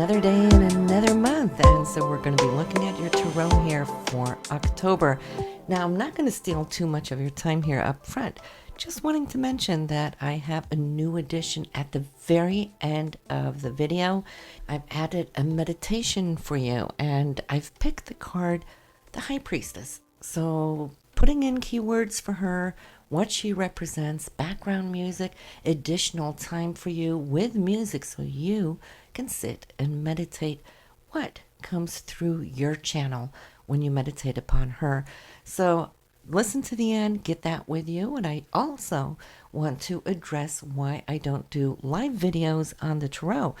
another day in another month, and so we're going to be looking at your tarot here for October. Now, I'm not going to steal too much of your time here up front. Just wanting to mention that I have a new addition at the very end of the video. I've added a meditation for you, and I've picked the card, the High Priestess. So putting in keywords for her, what she represents, background music, additional time for you with music so you can sit and meditate what comes through your channel when you meditate upon her. So listen to the end, get that with you. And I also want to address why I don't do live videos on the tarot.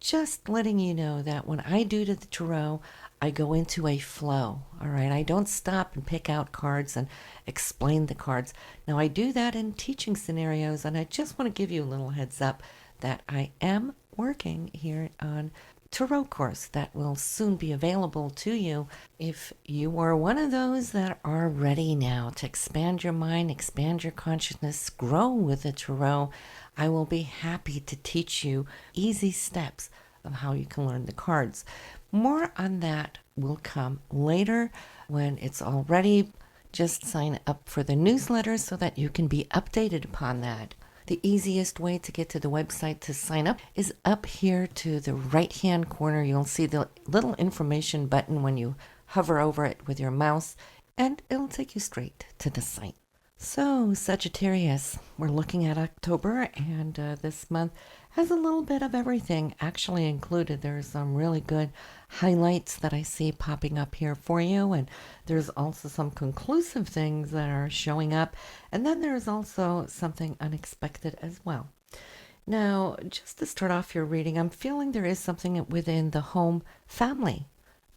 Just letting you know that when I do the tarot, I go into a flow, all right? I don't stop and pick out cards and explain the cards. Now, I do that in teaching scenarios, and I just want to give you a little heads up that I am working here on tarot course that will soon be available to you. If you are one of those that are ready now to expand your mind, expand your consciousness, grow with the tarot, I will be happy to teach you easy steps of how you can learn the cards. More on that will come later when it's all ready. Just sign up for the newsletter so that you can be updated upon that. The easiest way to get to the website to sign up is up here to the right-hand corner. You'll see the little information button when you hover over it with your mouse, and it'll take you straight to the site. So, Sagittarius, we're looking at October, and this month has a little bit of everything actually included. There's some really good highlights that I see popping up here for you, and there's also some conclusive things that are showing up, and then there's also something unexpected as well. Now, just to start off your reading, I'm feeling there is something within the home family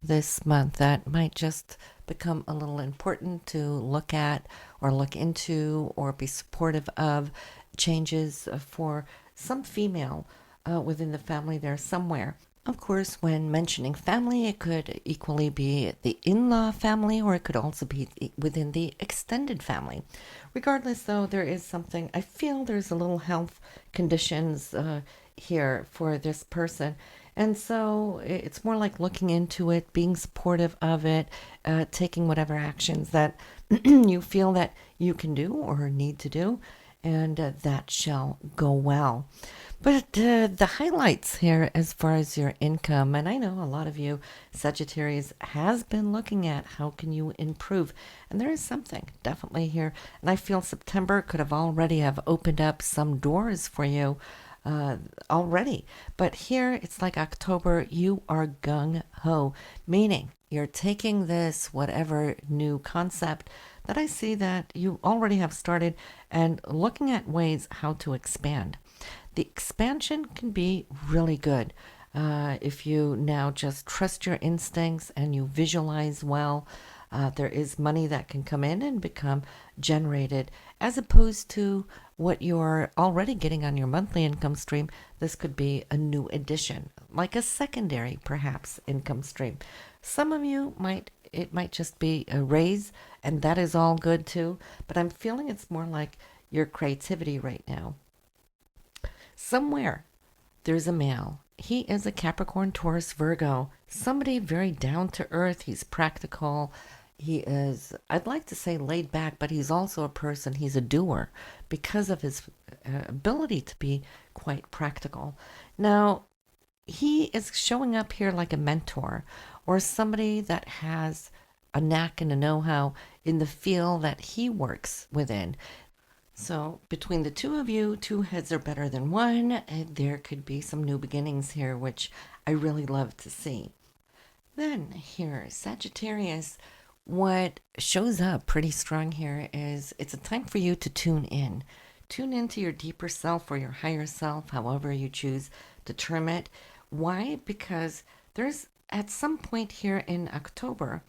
this month that might just become a little important to look at or look into or be supportive of. Changes for some female within the family there somewhere. Of course, when mentioning family, it could equally be the in-law family, or it could also be within the extended family. Regardless, though, there is something, I feel there's a little health conditions here for this person. And so it's more like looking into it, being supportive of it, taking whatever actions that you feel that you can do or need to do, and that shall go well. But the highlights here as far as your income, and I know a lot of you Sagittarius has been looking at how can you improve, and there is something definitely here, and I feel September could have already have opened up some doors for you already, but here it's like October, you are gung-ho, meaning you're taking this whatever new concept that I see that you already have started and looking at ways how to expand. The expansion can be really good if you now just trust your instincts and you visualize well. There is money that can come in and become generated as opposed to what you're already getting on your monthly income stream. This could be a new addition, like a secondary perhaps income stream. Some of you it might just be a raise, and that is all good too, but I'm feeling it's more like your creativity right now. Somewhere there's a male. He is a Capricorn, Taurus, Virgo, somebody very down to earth. He's practical. He is, I'd like to say laid back, but he's also a person, he's a doer because of his ability to be quite practical. Now, he is showing up here like a mentor or somebody that has a knack and a know-how in the field that he works within. So between the two of you, two heads are better than one, and there could be some new beginnings here, which I really love to see. Then here, Sagittarius, what shows up pretty strong here is it's a time for you to tune in. Tune into your deeper self or your higher self, however you choose to term it. Why? Because there's at some point here in October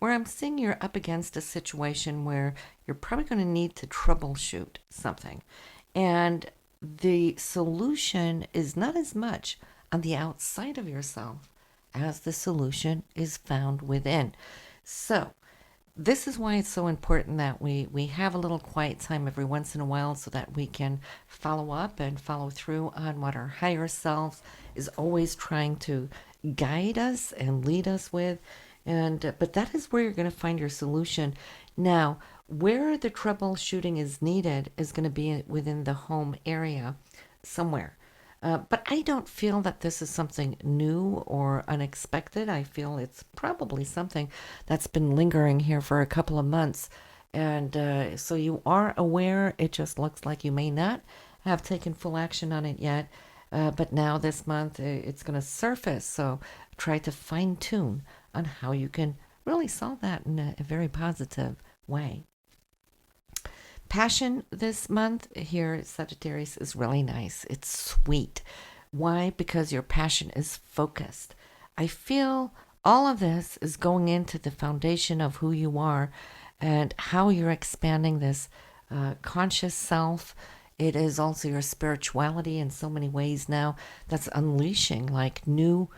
where I'm seeing you're up against a situation where you're probably going to need to troubleshoot something. And the solution is not as much on the outside of yourself as the solution is found within. So this is why it's so important that we have a little quiet time every once in a while so that we can follow up and follow through on what our higher self is always trying to guide us and lead us with. And but that is where you're going to find your solution. Now, where the troubleshooting is needed is going to be within the home area somewhere. But I don't feel that this is something new or unexpected. I feel it's probably something that's been lingering here for a couple of months. And so you are aware. It just looks like you may not have taken full action on it yet. But now this month it's going to surface. So try to fine tune on how you can really solve that in a very positive way. Passion this month here, Sagittarius, is really nice. It's sweet. Why? Because your passion is focused. I feel all of this is going into the foundation of who you are and how you're expanding this conscious self. It is also your spirituality in so many ways now that's unleashing like new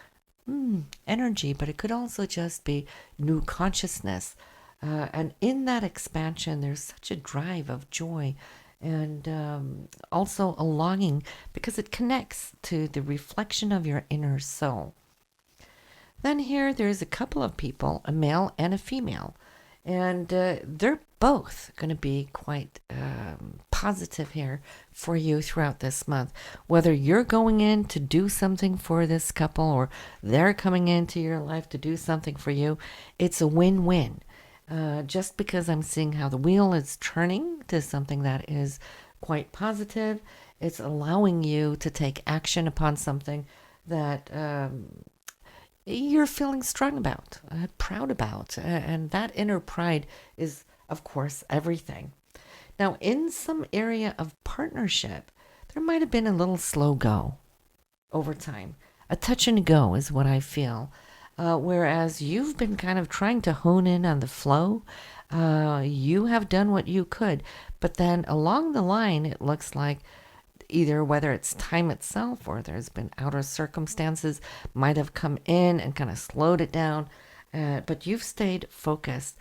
energy, but it could also just be new consciousness. And in that expansion, there's such a drive of joy and also a longing because it connects to the reflection of your inner soul. Then here, there's a couple of people, a male and a female, and they're both going to be quite positive here for you throughout this month. Whether you're going in to do something for this couple or they're coming into your life to do something for you, it's a win-win. Just because I'm seeing how the wheel is turning to something that is quite positive, it's allowing you to take action upon something that you're feeling strong about, proud about. And that inner pride is, of course, everything. Now, in some area of partnership, there might have been a little slow go over time. A touch and go is what I feel. Whereas you've been kind of trying to hone in on the flow, you have done what you could. But then along the line, it looks like either whether it's time itself or there's been outer circumstances might have come in and kind of slowed it down. But you've stayed focused.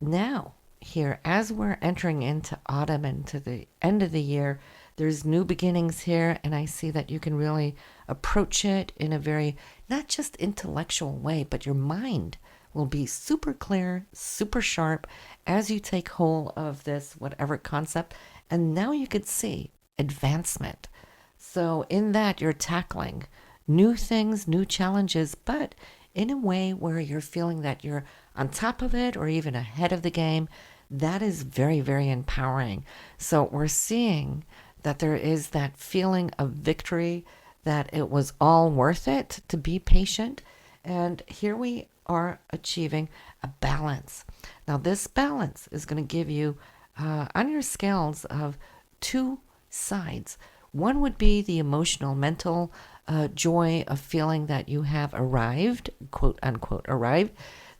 Now, here, as we're entering into autumn and to the end of the year, there's new beginnings here, and I see that you can really approach it in a very, not just intellectual way, but your mind will be super clear, super sharp as you take hold of this, whatever concept, and now you could see advancement. So in that, you're tackling new things, new challenges, but in a way where you're feeling that you're on top of it or even ahead of the game. That is very, very empowering. So we're seeing that there is that feeling of victory, that it was all worth it to be patient. And here we are achieving a balance. Now, this balance is going to give you, on your scales of two sides. One would be the emotional, mental joy of feeling that you have arrived, quote unquote, arrived.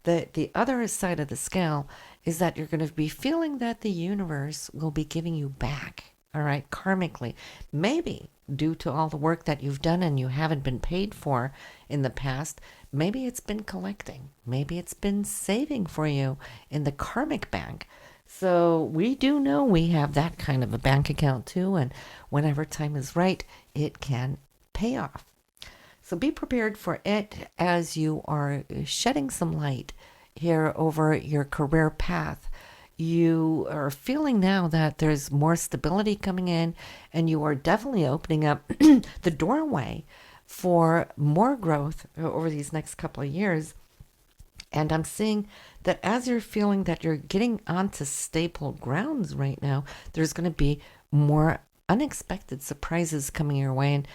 The other side of the scale is that you're going to be feeling that the universe will be giving you back. All right, karmically, maybe due to all the work that you've done and you haven't been paid for in the past, maybe it's been collecting, maybe it's been saving for you in the karmic bank. So we do know we have that kind of a bank account too, and whenever time is right, it can pay off. So be prepared for it as you are shedding some light here over your career path. You are feeling now that there's more stability coming in, and you are definitely opening up the doorway for more growth over these next couple of years. And I'm seeing that as you're feeling that you're getting onto stable grounds right now, there's going to be more unexpected surprises coming your way. And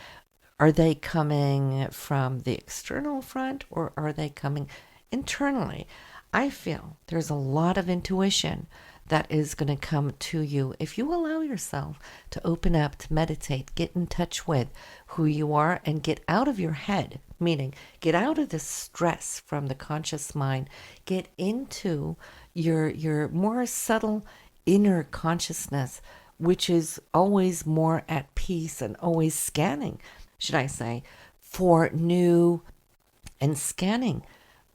are they coming from the external front or are they coming internally? I feel there's a lot of intuition that is going to come to you if you allow yourself to open up, to meditate, get in touch with who you are and get out of your head, meaning get out of the stress from the conscious mind, get into your more subtle inner consciousness, which is always more at peace and always scanning, should I say, for new and scanning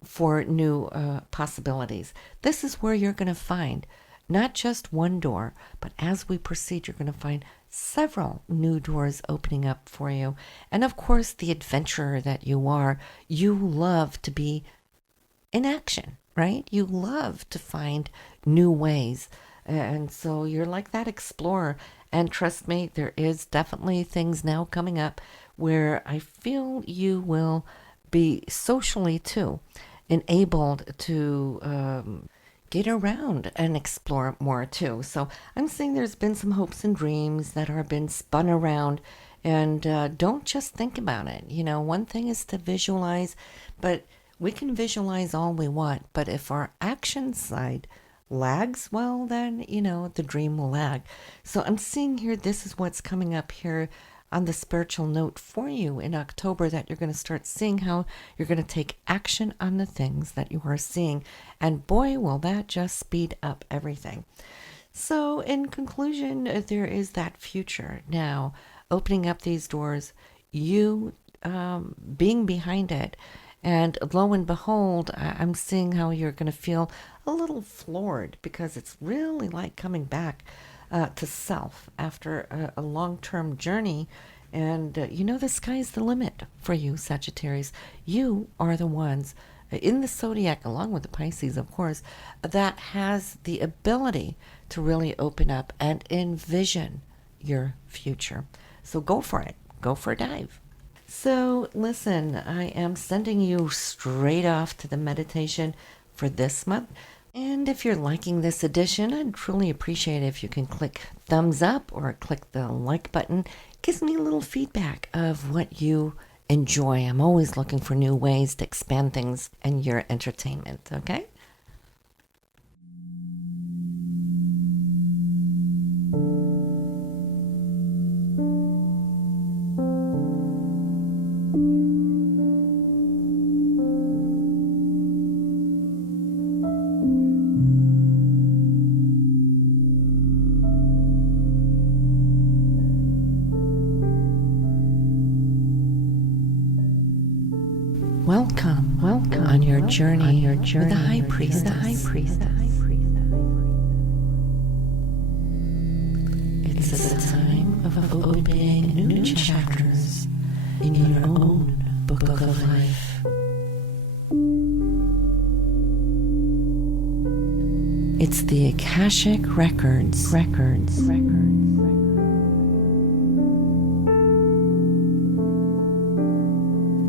for new possibilities. This is where you're going to find not just one door, but as we proceed, you're going to find several new doors opening up for you. And of course, the adventurer that you are, you love to be in action, right? You love to find new ways. And so you're like that explorer. And trust me, there is definitely things now coming up where I feel you will be socially too enabled to get around and explore more too. So I'm seeing there's been some hopes and dreams that are been spun around, and don't just think about it. You know, one thing is to visualize, but we can visualize all we want, but if our action side lags, well then, you know, the dream will lag. So I'm seeing here, this is what's coming up here on the spiritual note for you in October, that you're going to start seeing how you're going to take action on the things that you are seeing. And boy, will that just speed up everything. So in conclusion, there is that future now opening up these doors, you being behind it. And lo and behold, I'm seeing how you're going to feel a little floored, because it's really like coming back to self after a long-term journey. And you know, the sky's the limit for you, Sagittarius. You are the ones in the zodiac, along with the Pisces, of course, that has the ability to really open up and envision your future. So go for it. Go for a dive. So listen, I am sending you straight off to the meditation for this month. And if you're liking this edition, I'd truly appreciate it if you can click thumbs up or click the like button. It gives me a little feedback of what you enjoy. I'm always looking for new ways to expand things and your entertainment, okay? Welcome on your journey with the High Priestess. It's a time of opening new chapters in your own book of life. It's the Akashic Records.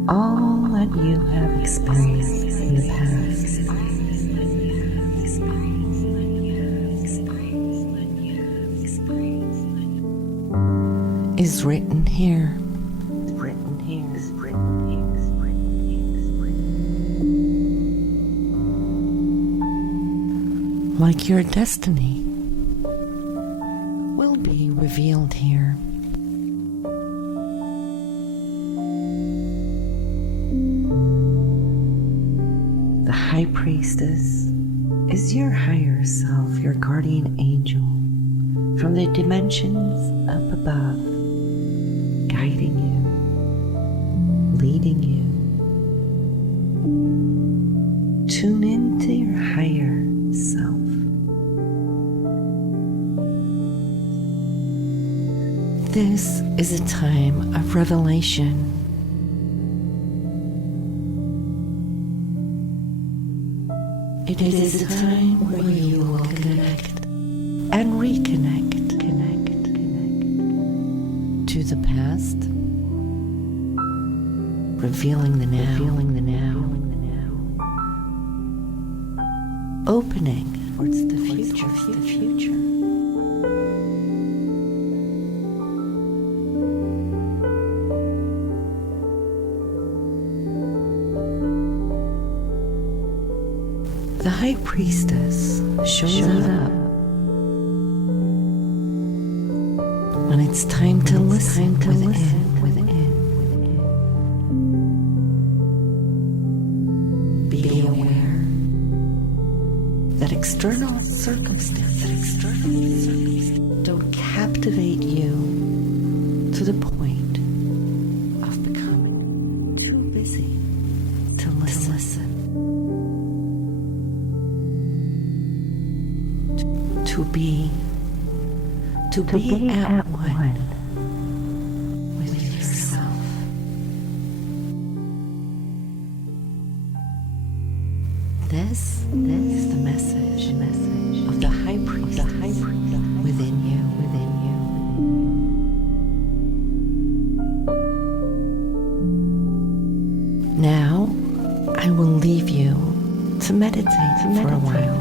All that you have experienced in the past is written here. Like your destiny will be revealed here. The High Priestess is your higher self, your guardian angel from the dimensions up above, guiding you, leading you. Tune into your higher self. This is a time of revelation. It is a time where you will connect and reconnect to the past, revealing the now, opening towards the future. The High Priestess shows up when it's time to listen within. Be aware that external circumstances don't captivate you to the point of becoming too busy to listen. to be at one with yourself. This is the message of the High Priestess within you. Now, I will leave you to meditate for a while.